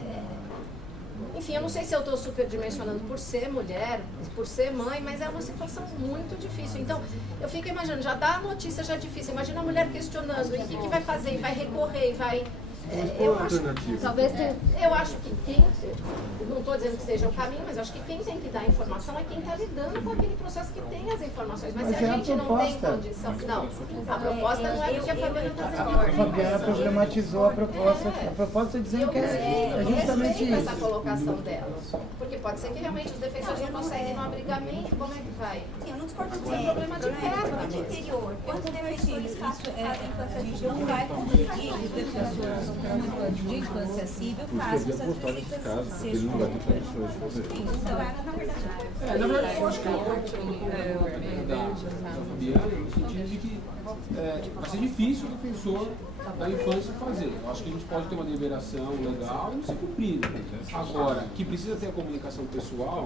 Enfim, eu não sei se eu estou superdimensionando por ser mulher, por ser mãe, mas é uma situação muito difícil. Então, eu fico imaginando, já dá a notícia já é difícil. Imagina a mulher questionando, e o que vai fazer? Vai recorrer, vai... Eu acho que quem, não estou dizendo que seja o caminho, mas eu acho que quem tem que dar a informação é quem está lidando com aquele processo que tem as informações. Mas se a gente não tem condição, não, a proposta não é do que a Fabiana está dizendo. A Fabiana problematizou a proposta. A proposta dizendo que é justamente isso. Essa colocação dela. Porque pode ser que realmente os defensores não conseguem no abrigamento, como é que vai? Eu não discordo com o problema de terra. De interior. Quantos defensores a gente não vai conseguir os defensores de infância cível façam essas visitas. Ele não vai ter condições de fazer. Na verdade, eu acho que da Fabiana, no sentido de que vai ser difícil o defensor da infância fazer. Eu acho que a gente pode ter uma deliberação legal e não ser cumprida. Agora, que precisa ter a comunicação pessoal,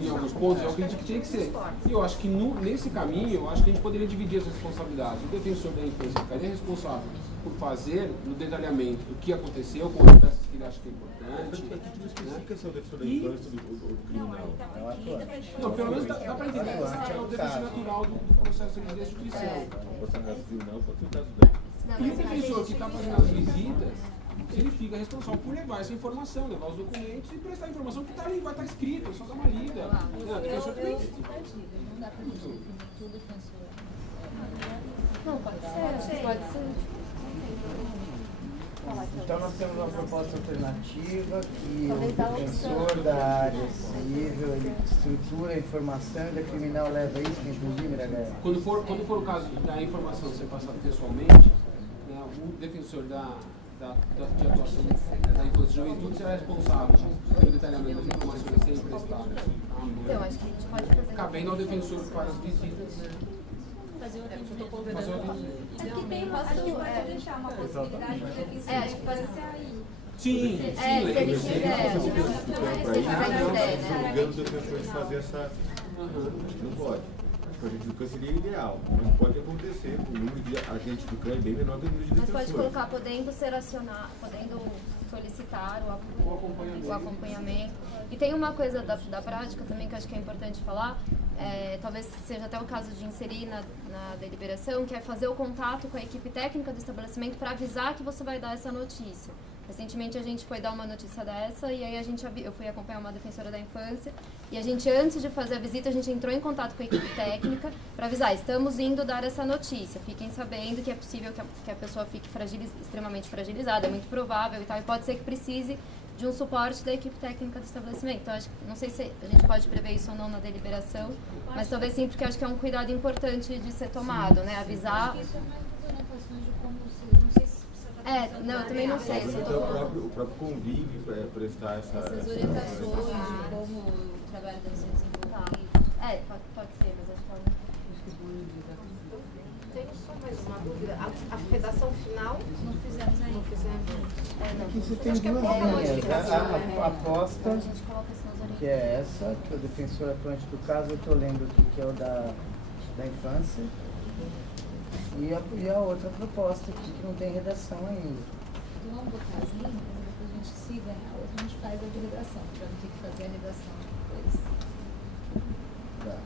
em alguns pontos, eu acredito que tinha que ser. E eu acho que nesse caminho, eu acho que a gente poderia dividir as responsabilidades. O defensor da infância ficaria responsável por fazer no detalhamento o que aconteceu com as peças que ele acha que é importante. Não especifica se é o defensor da infância do criminal. Não, pelo menos dá para entender que é o defensor natural do processo de destituição. Pode ser o caso criminal, pode ser o caso dela. E o defensor que está fazendo as visitas, ele fica responsável por levar essa informação, levar os documentos e prestar a informação que está ali, vai estar escrito, é só dar uma lida. O defensor também. Não dá para definir que o defensor. Não, pode ser. Então nós temos uma proposta alternativa que o defensor da área civil ele estrutura a informação e da criminal leva isso, inclusive, né? Quando for o caso da informação ser passada pessoalmente, né, o defensor de atuação da infância e juventude será responsável pelo detalhamento das informações a serem prestadas. Então, acho que a gente pode fazer. Cabendo ao defensor que faz as visitas. Fazer o atendimento. Acho que tem pode deixar uma possibilidade de defensor. Acho que pode ser aí. Sim, se ele quiser. Obrigando o defensor de fazer essa. Não pode. Acho que o agente do CAN seria ideal, mas pode acontecer. O número de agentes do CAN é bem menor que o número de defensores. Mas pode colocar podendo ser acionar, podendo solicitar o acompanhamento. E tem uma coisa da prática também que eu acho que é importante falar, talvez seja até o caso de inserir na deliberação, que é fazer o contato com a equipe técnica do estabelecimento para avisar que você vai dar essa notícia. Recentemente a gente foi dar uma notícia dessa e aí eu fui acompanhar uma defensora da infância e a gente, antes de fazer a visita, a gente entrou em contato com a equipe técnica para avisar, estamos indo dar essa notícia, fiquem sabendo que é possível que a pessoa fique extremamente fragilizada, é muito provável e tal, e pode ser que precise de um suporte da equipe técnica do estabelecimento. Então, não sei se a gente pode prever isso ou não na deliberação, mas talvez sim, porque acho que é um cuidado importante de ser tomado, né? Avisar... Acho que isso é mais orientações de como se... Não sei se não, eu também não sei. O próprio convívio para prestar essas orientações de como o trabalho deve ser desenvolvido. Pode ser, mas acho que Tenho só mais uma dúvida. A redação final? Não fizemos ainda. Aqui você tem duas linhas. A aposta... A gente coloca assim as que é essa, que é o defensor atuante do caso, eu estou lendo aqui, que é o da infância. E a outra proposta aqui, que não tem redação ainda. Então vamos botar as linhas, depois a gente se ganhar, outra a gente faz a de redação, para não ter que fazer a redação depois. Tá.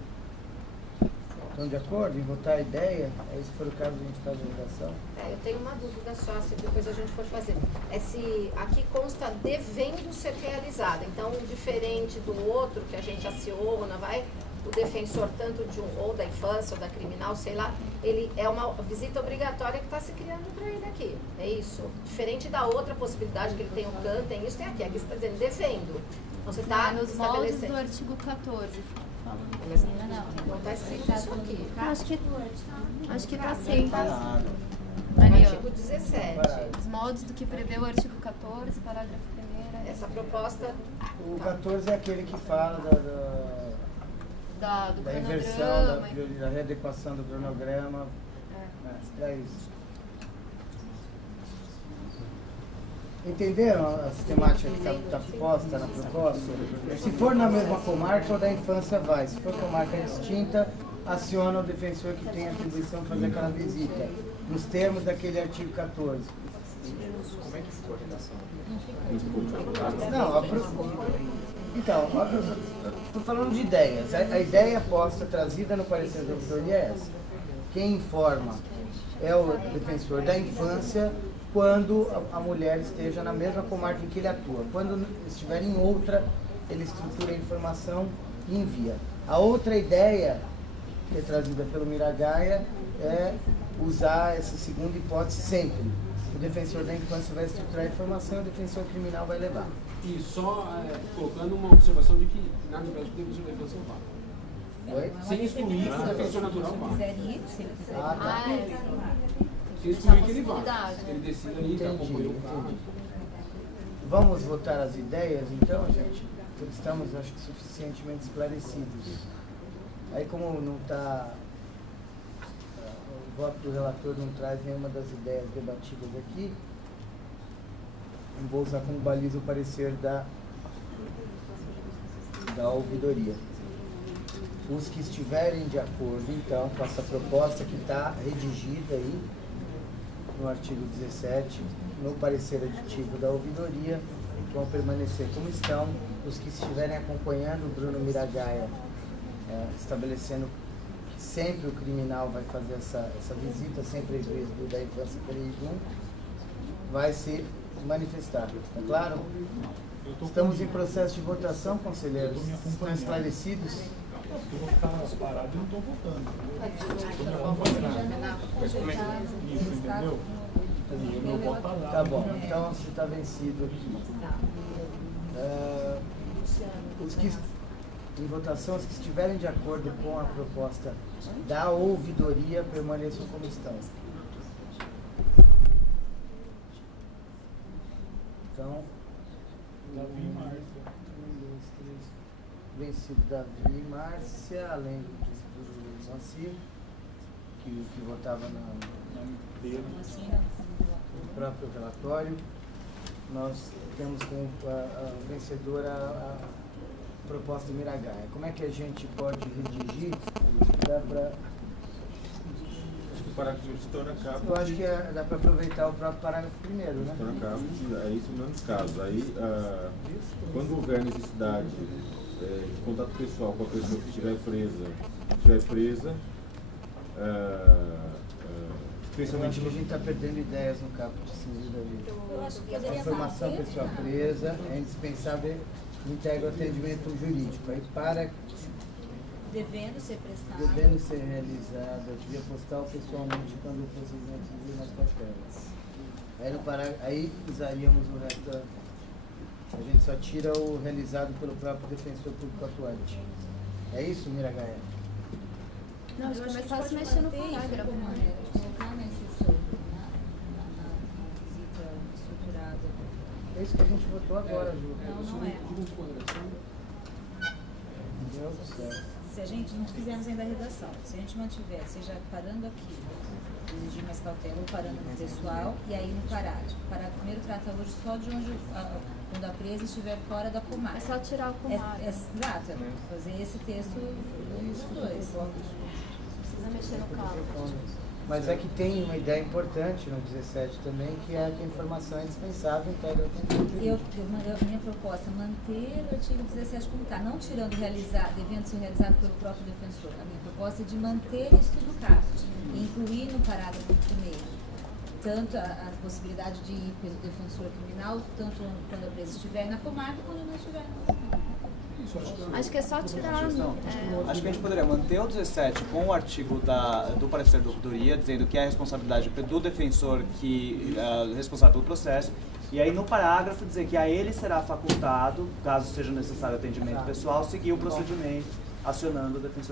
Estão de acordo em votar a ideia? Aí, se for o caso, a gente faz a redação? Eu tenho uma dúvida só, se depois a gente for fazer. É se aqui consta devendo ser realizada. Então, diferente do outro que a gente aciona, o defensor tanto de ou da infância ou da criminal, sei lá, ele é uma visita obrigatória que está se criando para ele aqui. É isso. Diferente da outra possibilidade que ele tem o CAN, tem isso, tem aqui. Aqui você está dizendo devendo. Então, você está nos moldes do artigo 14. Não está escrito isso aqui. Acho que está sim. Ali, artigo 17. Os moldes do que prevê o artigo 14, parágrafo 1º. Essa proposta... O 14 é aquele que fala da inversão, da readequação do cronograma. É isso. Entenderam a sistemática que está posta na proposta? Se for na mesma comarca, o da infância vai. Se for comarca distinta, aciona o defensor que tem a atribuição de fazer aquela visita, nos termos daquele artigo 14. Como é que ficou a redação? Não, então, estou falando de ideias. A ideia posta, trazida no parecer da ouvidoria é essa. Quem informa é o defensor da infância quando a mulher esteja na mesma comarca em que ele atua. Quando estiver em outra, ele estrutura a informação e envia. A outra ideia, que é trazida pelo Miragaia, é usar essa segunda hipótese sempre. O defensor da infância vai estruturar a informação e o defensor criminal vai levar. E só colocando uma observação de que, na verdade, o defensor da infância não vai. Sem excluir o defensor natural vai. Se ele quiser. Sem excluir que ele vai. Ele decide aí que acompanhou o carro. Vamos votar as ideias, então, gente? Estamos, acho que, suficientemente esclarecidos. Aí, como não está... O voto do relator não traz nenhuma das ideias debatidas aqui, não vou usar como baliza o parecer da ouvidoria. Os que estiverem de acordo, então, com essa proposta que está redigida aí, no artigo 17, no parecer aditivo da ouvidoria, vão permanecer como estão. Os que estiverem acompanhando o Bruno Miragaia, estabelecendo que sempre o criminal vai fazer essa visita, sempre a igreja da infância junto, vai se manifestar. Está claro? Estamos em processo de votação, conselheiros. Estão esclarecidos? Eu vou ficar parado e não estou votando. Isso, entendeu? O meu voto tá lá. Tá bom, então você está vencido aqui. Os que em votação, os que estiverem de acordo com a proposta da ouvidoria, permaneçam como estão. Então, Davi e Márcia. 1, 2, 3. Vencido Davi e Márcia, além do Moacir, que votava no próprio relatório. Nós temos como a vencedora a proposta do Miragaia. Como é que a gente pode redigir? Dá para... Acho que o parágrafo se torna caput. Eu acho que dá para aproveitar o próprio parágrafo primeiro, né? Se torna caput, é isso nos casos. Aí, quando houver necessidade de contato pessoal com a pessoa que estiver presa, especialmente que a gente está perdendo ideias no caput, assim, da vida. Eu acho que A informação pessoal presa é indispensável, integra o atendimento jurídico. Aí para devendo ser prestado, devendo ser realizada, via postal pessoalmente quando o procedimento vir nas papelas. Aí usaríamos o resto. A gente só tira o realizado pelo próprio defensor público atuante. É isso, Miragaia? Não, acho que é mais fácil mexer no parágrafo. Colocar nesse sobre, na visita estruturada. É isso que a gente votou agora, Ju. Não é. Meu Deus do céu. Se a gente não fizermos ainda a redação, se a gente mantiver, seja parando aqui, exigir mais cautela, o parâmetro pessoal, e aí no parágrafo. O parágrafo primeiro trata hoje só de onde quando a presa estiver fora da comarca. É só tirar o comarca. Exato, fazer esse texto dos dois. Precisa mexer no carro. Mas é que tem uma ideia importante no 17 também, que é que a informação é dispensável, integra o Minha proposta é manter o artigo 17 como está, não tirando devendo ser realizado pelo próprio defensor. A minha proposta é de manter isso no caput e incluir no parágrafo primeiro tanto a possibilidade de ir pelo defensor criminal, tanto quando a presa estiver na comarca, quando não estiver na comarca. Acho que é só tirar. Acho que a gente poderia manter o 17 com o artigo do parecer da ouvidoria, dizendo que é a responsabilidade do defensor que é responsável pelo processo, e aí no parágrafo dizer que a ele será facultado, caso seja necessário atendimento pessoal, seguir o procedimento acionando o defensor.